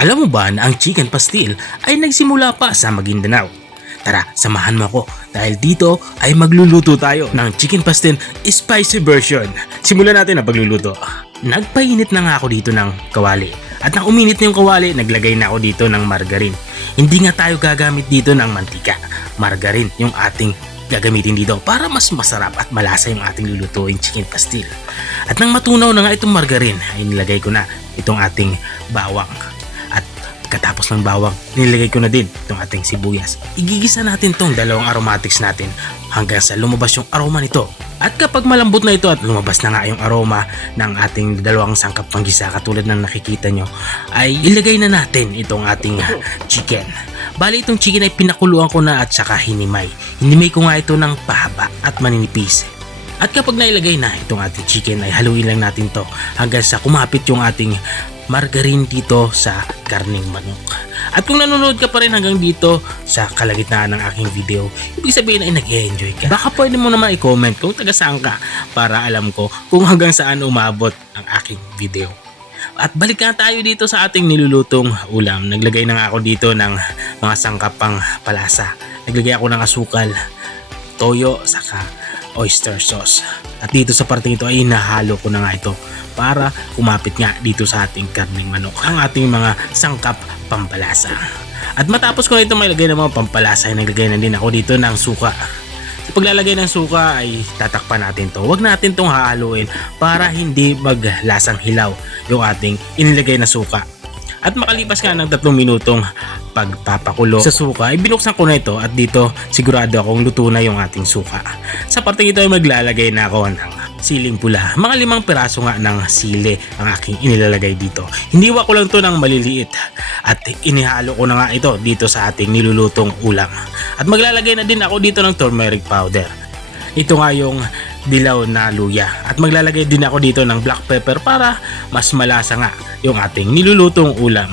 Alam mo ba na ang chicken pastil ay nagsimula pa sa Maguindanao? Tara, samahan mo ako dahil dito ay magluluto tayo ng chicken pastil spicy version. Simulan natin ang pagluluto. Nagpainit na nga ako dito ng kawali. At nang uminit na yung kawali, naglagay na ako dito ng margarine. Hindi nga tayo gagamit dito ng mantika. Margarine yung ating gagamitin dito para mas masarap at malasa yung ating lulutuin chicken pastil. At nang matunaw na nga itong margarine, ay nilagay ko na itong ating bawang. At katapos ng bawang, nilagay ko na din itong ating sibuyas. Igigisa natin itong dalawang aromatics natin hanggang sa lumabas yung aroma nito. At kapag malambot na ito at lumabas na nga yung aroma ng ating dalawang sangkap panggisa katulad ng nakikita nyo, ay ilagay na natin itong ating chicken. Bali itong chicken ay pinakuluan ko na at saka hinimay. Hinimay ko nga ito ng pahaba at maninipis. At kapag nailagay na itong ating chicken ay haluin lang natin to hanggang sa kumapit yung ating margarine dito sa karning manok. At kung nanonood ka pa rin hanggang dito sa kalagitnaan ng aking video, ibig sabihin ay nag-e-enjoy ka. Baka pwede mo naman i-comment kung taga saan ka para alam ko kung hanggang saan umabot ang aking video. At balikan tayo dito sa ating nilulutong ulam. Naglagay na nga ako dito ng mga sangkap pang palasa. Naglagay ako ng asukal, toyo, saka oyster sauce. At dito sa parteng ito ay inahalo ko na nga ito para kumapit nga dito sa ating karning manok ang ating mga sangkap pampalasa. At matapos ko na ito mailagay ng mga pampalasa ay naglagay na din ako dito ng suka. Sa paglalagay ng suka ay tatakpan natin to. Huwag natin itong hahaluin para hindi maglasang hilaw yung ating inilagay na suka. At makalipas nga ng 3 minutong pagpapakulo sa suka ay binuksan ko na ito at dito sigurado akong luto na yung ating suka. Sa parteng ito ay maglalagay na ako ng siling pula. Mga 5 piraso nga ng sili ang aking inilalagay dito. Hiniwa ko lang to ng maliliit at inihalo ko na nga ito dito sa ating nilulutong ulam. At maglalagay na din ako dito ng turmeric powder. Ito nga yung dilaw na luya. At maglalagay din ako dito ng black pepper para mas malasa nga yung ating nilulutong ulam.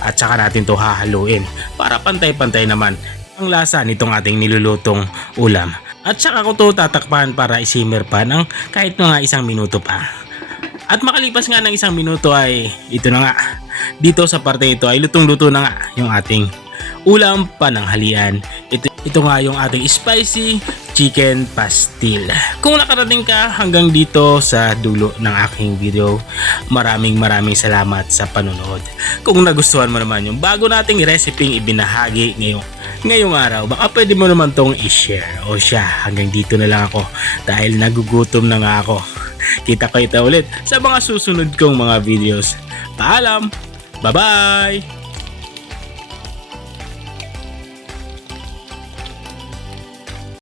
At saka natin to hahaluin para pantay-pantay naman ang lasa nitong ating nilulutong ulam. At saka ko to tatakpan para isimmer pa ng kahit mga 1 minuto pa. At makalipas nga ng 1 minuto ay ito na nga. Dito sa parte ito ay lutong-luto na nga yung ating ulam pananghalian. Ito nga yung ating spicy chicken pastil. Kung nakarating ka hanggang dito sa dulo ng aking video, maraming salamat sa panonood. Kung nagustuhan mo naman yung bago nating recipe ibinahagi ngayong araw, baka pwede mo naman tong i-share. O siya, hanggang dito na lang ako dahil nagugutom na nga ako. Kita ulit sa mga susunod kong mga videos. Paalam! Bye-bye!